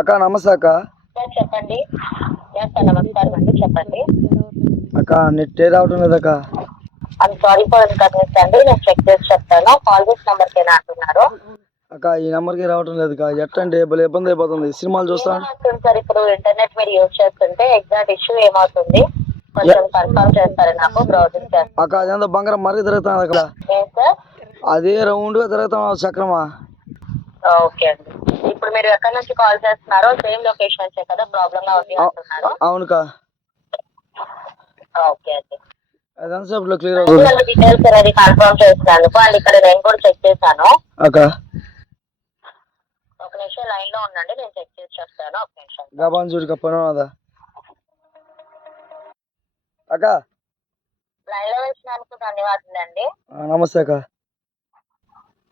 అక్క నమస్తే అక్క. చెప్పండి. నమస్కారం అండి, చెప్పండి. అక్క నెట్ రావటం లేదక్క. సారీ ఫర్ ఇన్కన్వీనియన్స్ అండి, నేను చెక్ చేసి చెప్తాను. కాల్ చేసి నెంబర్కేనా అంటున్నారు? అక్క ఈ నెంబర్కి రావటం లేదు అక్క. ఎట్టండి భలే ఇబ్బంది అయిపోతుంది. సినిమాలు చూస్తా సార్ ఇప్పుడు ఇంటర్నెట్ మీరు యూజ్ చేస్తుంటే ఎగ్జాక్ట్ ఇష్యూ ఏమవుతుంది కొంచెం కన్ఫర్మ్ చేస్తారు నాకు, బ్రౌజింగ్ చేస్తాను. అక్క అదేందో బంగారం మరీ తిరుగుతాను అక్క. ఏం సార్? అదే రౌండ్ గా తిరుగుతాం చక్రమా. ఓకే అండి. ఇప్పుడు మీరు ఎక్కడి నుంచి కాల్ చేస్తున్నారో సేమ్ లొకేషన్ నుంచే కదా ప్రాబ్లమ్ గా ఉంది అంటున్నారు? అవునుకా. ఓకే అండి. అదంతా క్లియర్ అవుతుంది. డీటెయిల్స్ అనేది కన్ఫర్మ్ చేసినందుకు అండ్ ఇక్కడ నేను కూడా చెక్ చేశాను. అక్క ఒక నిమిషం లైన్ లో ఉండండి, నేను చెక్ చేసి చెప్తాను. ఒక నిమిషం. గబాన్ చూడు కప్పను అదా అక్క. లైన్ లో వచ్చినందుకు ధన్యవాదాలండి. నమస్తే అక్క.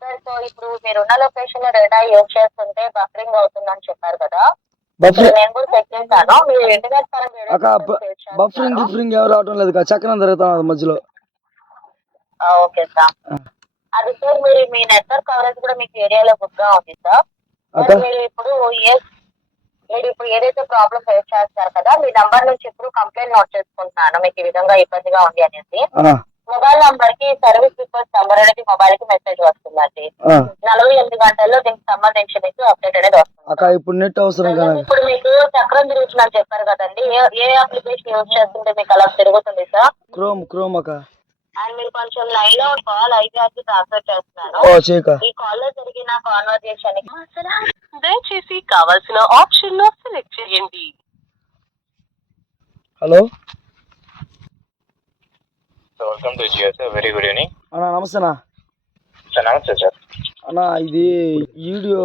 సార్ సో ఇప్పుడు మీరున్న లొకేషన్ లో డేటా యూజ్ చేస్తుంటే బఫరింగ్ అవుతుందని చెప్పారు కదా, నేను కూడా చెక్ చేశాను. మీరు ఇంటర్నెట్ పరంగా బఫరింగ్ గిఫరింగ్ ఎవరు రావటం లేదు కదా, చక్రం తిరుగుతాం మధ్యలో. Okay sir. అది సార్ మీరు మీ నెట్వర్క్ కవరేజ్ కూడా మీకు ఏరియాలో గుడ్ గా ఉంది సార్. మీరు ఇప్పుడు ఏదైతే ప్రాబ్లం ఫేస్ చేస్తారు కదా, మీ నంబర్ నుంచి ఇప్పుడు కంప్లైంట్ నోట్ చేసుకుంటున్నాను, మీకు ఈ విధంగా ఇబ్బందిగా ఉంది అనేసి. మొబైల్ నంబర్ కి సర్వీస్ రిక్వెస్ట్ నంబర్ అనేది మొబైల్ కి మెసేజ్ వస్తుందండి. 48 గంటల్లో దీనికి సంబంధించి మీకు అప్డేట్ అనేది వస్తుంది. ఇప్పుడు నెట్ అవసరం కదా. ఇప్పుడు మీకు చక్రం తిరుగుతుందని చెప్పారు కదండి, ఏ అప్లికేషన్ యూజ్ చేస్తుంటే మీకు అలా తిరుగుతుంది సార్? క్రోమ్ అక్క. అండ్ మీరు కొంచెం లైన్ లో కాల్ ఐపీఆర్కి ట్రాన్స్ఫర్ చేస్తున్నాను. ఈ కాల్ లో జరిగిన కాన్వర్జేషన్ దయచేసి కావాల్సిన ఆప్షన్ లో సెలెక్ట్ చేయండి. Hello, welcome to Jio sir. Very good evening అన్నా. నమస్తేనా సార్. నమస్తే సార్. అన్నా ఇది వీడియో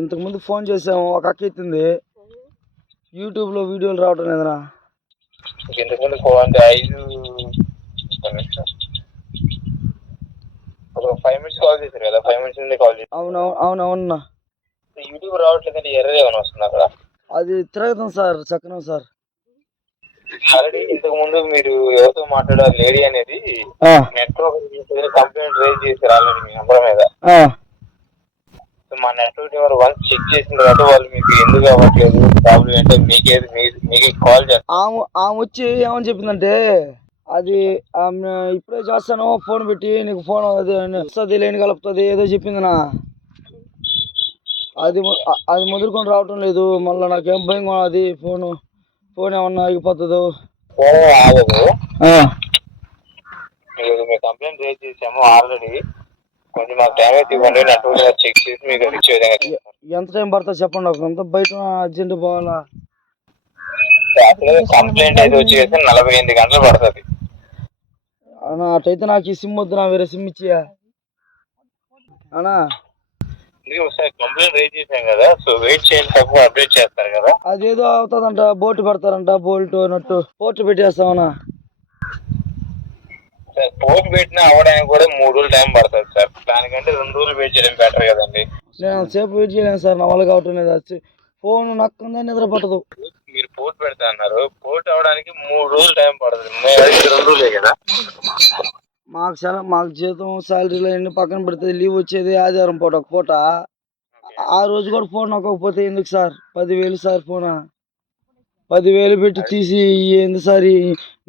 ఇంతకు ముందు ఫోన్ చేసాము, ఒక అక్క ఎత్తింది. యూట్యూబ్ లో వీడియోలు రావటం లేదనా. ఇంతకు ముందు ఫోన్ 5 minutes కాల్ చేశారు కదా, 5 minutes నుండి కాల్ చేశారు. అవునవునవునన్నా. యూట్యూబ్ రావట్లేదండి, ఎర్రర్ ఏమైనా వస్తుంది అక్కడ? అది తిరగతాం సార్, చక్కనం సార్. ఆల్రెడీ ఇంతకు ముందు మీరు ఎవరితో మాట్లాడారు లేడీ అనేది నెట్వర్క్ కంప్లైంట్ రేజ్ చేశారు ఆల్రెడీ మీ నెంబర్ మీద. మా నెట్వర్క్ ఎవరు వన్స్ చెక్ చేసిన తర్వాత వాళ్ళు మీకు ఎందుకు అవ్వట్లేదు ప్రాబ్లం ఏంటో మీకే కాల్ చేస్తారు. ఆమె వచ్చి ఏమని చెప్పిందంటే, అది ఇప్పుడే చేస్తాను ఫోన్ పెట్టి, నీకు ఫోన్ వస్తుంది లేని కలుపుతుంది ఏదో చెప్పిందినా. అది ముదురుకొని రావటం లేదు. మళ్ళీ నాకేం భయం, అది ఫోన్ ఏమన్నా ఆగిపోతుందో. ఫోన్ ఆగదు. మీ కంప్లైంట్ రేజ్ చేసాము ఆల్రెడీ. కొంచెం మాకు టైం అయితే ఇవ్వండి, నెట్వర్క్ చెక్ చేసి మీకు ఇచ్చే విధంగా. ఎంత టైం పడుతుంది చెప్పండి? ఒక అంత బయట అర్జెంట్ పోవాలా. కంప్లైంట్ అయితే వచ్చేసి 48 గంటలు పడుతుంది. అన్నా అటైతే నాకు ఈ సిమ్ వద్దు, నా వేరే సిమ్ ఇచ్చియా అన్నా. కంప్లైంట్ రేజ్ చేసాం కదా, సో వెయిట్ చేయండి, తక్కువ అప్డేట్ చేస్తారు కదా. అదేదో అవుతుందంట, బోల్ట్ పెడతారంట, బోల్ట్ నట్టు పోర్ట్ పెట్టేస్తామన్నా. సార్ పోర్ట్ పెట్టినా అవ్వడానికి కూడా 3 రోజులు టైం పడుతుంది సార్. దానికంటే 2 రోజులు వెయిట్ చేయడం బెటర్ కదండి. నేను సేపు వెయిట్ చేయలేను సార్, నా వల్ల కావటం లేదు. ఫోన్ నక్కుందా నిద్ర పట్టదు. మీరు పోర్ట్ పెడతా అన్నారు, పోర్ట్ అవడానికి 3 రోజులు టైం పడుతుంది. 2 రోజులే కదా. మాకు జీతం శాలరీలో ఎన్ని పక్కన పెడితే లీవ్ వచ్చేది ఆదివారం పూట ఒక పూట. ఆ రోజు కూడా ఫోన్ నొక్కకపోతే ఎందుకు సార్? 10,000 సార్ ఫోనా. 10,000 పెట్టి తీసి ఎందుకు సార్?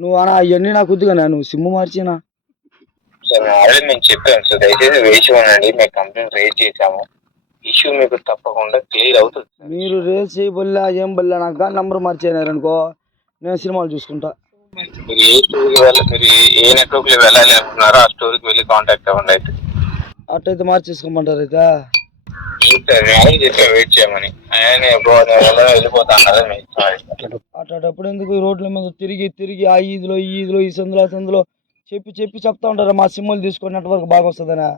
నువ్వు అన్నా అవన్నీ నాకు వద్దుగా, నువ్వు సిమ్ మార్చినా. సార్ ఆల్రెడీ నేను చెప్పాను సార్, దయచేసి వేసి ఉండండి. మేము కంప్లైంట్ రేజ్ చేసాము, ఇష్యూ మీకు తప్పకుండా క్లియర్ అవుతుంది. మీరు రేజ్ చేయబల్లా ఏం బల్లా, నాకు కానీ నంబర్ మార్చేనారనుకో నేను సినిమాలు చూసుకుంటా. మీరు ఏ స్టోర్కి మీరు ఏ నెట్వర్క్ లో వెళ్ళాలి అనుకున్నారో ఆ స్టోర్కి వెళ్ళి కాంటాక్ట్ అవ్వండి. అయితే అట్టయితే మార్చేసుకోమంటారు అయితే. వెయిట్ చేయమని ఆయన వెళ్ళిపోతా అన్నారు. అట్టప్పుడు ఎందుకు రోడ్ల మీద తిరిగి ఆ ఈదులో ఈ సందులో చెప్తా ఉంటారా మా సిమ్ములు తీసుకొని నెట్వర్క్ బాగా వస్తుందనా.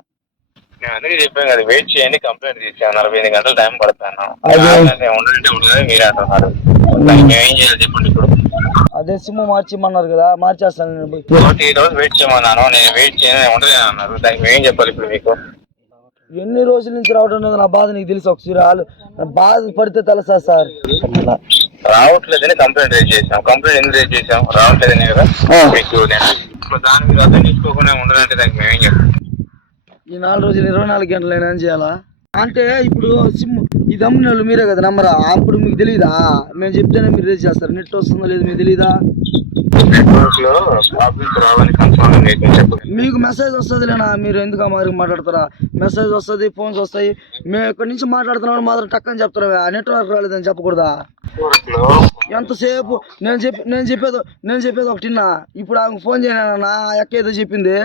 నేను అందుకే చెప్పాను కదా, వెయిట్ చేయండి, కంప్లైంట్ తీసాను. 48 గంటలు టైం పడతాను. ఉండాలంటే ఉండదని మీరే అంటున్నారు. మేమేం చేయాలి చెప్పండి ఇప్పుడు? అదే సిమ్ మార్చిమన్నారు కదా, మార్చేస్తాను నేను. 48 రోజులు వెయిట్ చేయమన్నాను, నేను వెయిట్ చేయను ఉండదని అన్నారు. దానికి మేమేం చెప్పాలి ఇప్పుడు మీకు? ఎన్ని రోజుల నుంచి రావడం లేదు నా బాధ నీకు తెలుసు. ఒకసారి బాధ పడితే తెలుసా సార్? రావట్లేదని కంప్లైంట్ రేజ్ చేసాం. కంప్లైంట్ ఎందుకు రేజ్ చేసాం? రావట్లేదని కదా మీకు. దాని మీద అర్థం తీసుకోకుండా ఉండాలంటే దానికి మేమేం చెప్పాలి? ఈ 4 రోజులు 24 గంటలు ఏం చేయాలా అంటే? ఇప్పుడు ఇది అమ్మిన వాళ్ళు మీరే కదా నంబరా? అప్పుడు మీకు తెలియదా? మేము చెప్తేనే మీరు రేజ్ చేస్తారు. నెట్ వస్తుందో లేదు మీకు తెలీదా? మీకు మెసేజ్ వస్తుందిలేనా? మీరు ఎందుకు మరి మాట్లాడతారా? మెసేజ్ వస్తుంది, ఫోన్స్ వస్తాయి. మేము ఇక్కడి నుంచి మాట్లాడుతున్నాం మాత్రం టక్కని చెప్తారా? నెట్వర్క్ రాలేదని చెప్పకూడదా? ఎంతసేపు నేను చెప్పేది ఒకటిన్నా. ఇప్పుడు ఆమె ఫోన్ చేయనా ఎక్క ఏదో చెప్పింది,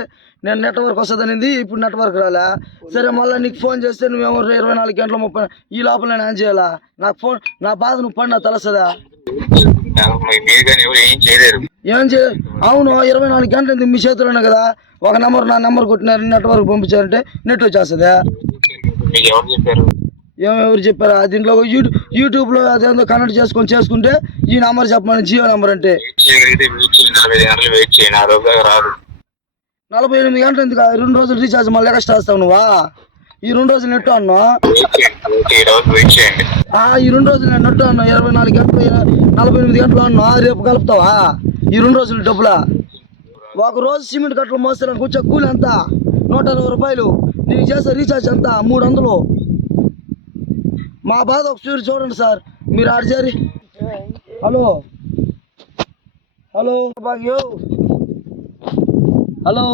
నేను నెట్వర్క్ వస్తుంది అనేది. ఇప్పుడు నెట్వర్క్ రాలే. సరే మళ్ళీ నీకు ఫోన్ చేస్తే నువ్వేమో 24 గంటల 30 ఈ లోపల నేను ఏం చేయాలా? నాకు ఫోన్ నా బాధ నువ్వు పడినా తెలుస్తుందా? ఏం చే అవును 24 గంటలు ఎందుకు మీ చేతిలోనే కదా. ఒక నెంబర్ నా నెంబర్ కొట్టినారు, నెట్వర్క్ పంపించారంటే నెట్ వచ్చేస్తుంది. ఎవరు చెప్పారా? దీంట్లో యూట్యూబ్లో అదేందో కనెక్ట్ చేసుకుంటే ఈ నెంబర్ చెప్పమని, జియో నెంబర్ అంటే 48 గంటలు ఎందుకు? 2 రోజులు రీఛార్జ్ మళ్ళీ ఎక్స్ట్రా వేస్తావు నువ్వా? ఈ 2 రోజులు నెట్ అన్నా, ఈ 2 రోజులు నేను నెట్ అన్నా 24 గంటలు 48 గంటలు అన్నా. రేపు కలుపుతావా ఈ 2 రోజులు డబ్బులా? ఒక రోజు సిమెంట్ కట్టలు మోస్తాను కూర్చో కూలి ఎంత? 120 రూపాయలు. నేను చేసే రీఛార్జ్ ఎంత? 300. మా బాధ ఒకసారి చూడండి సార్. మీరు ఆడ చేరి హలో భాగ్యో హలో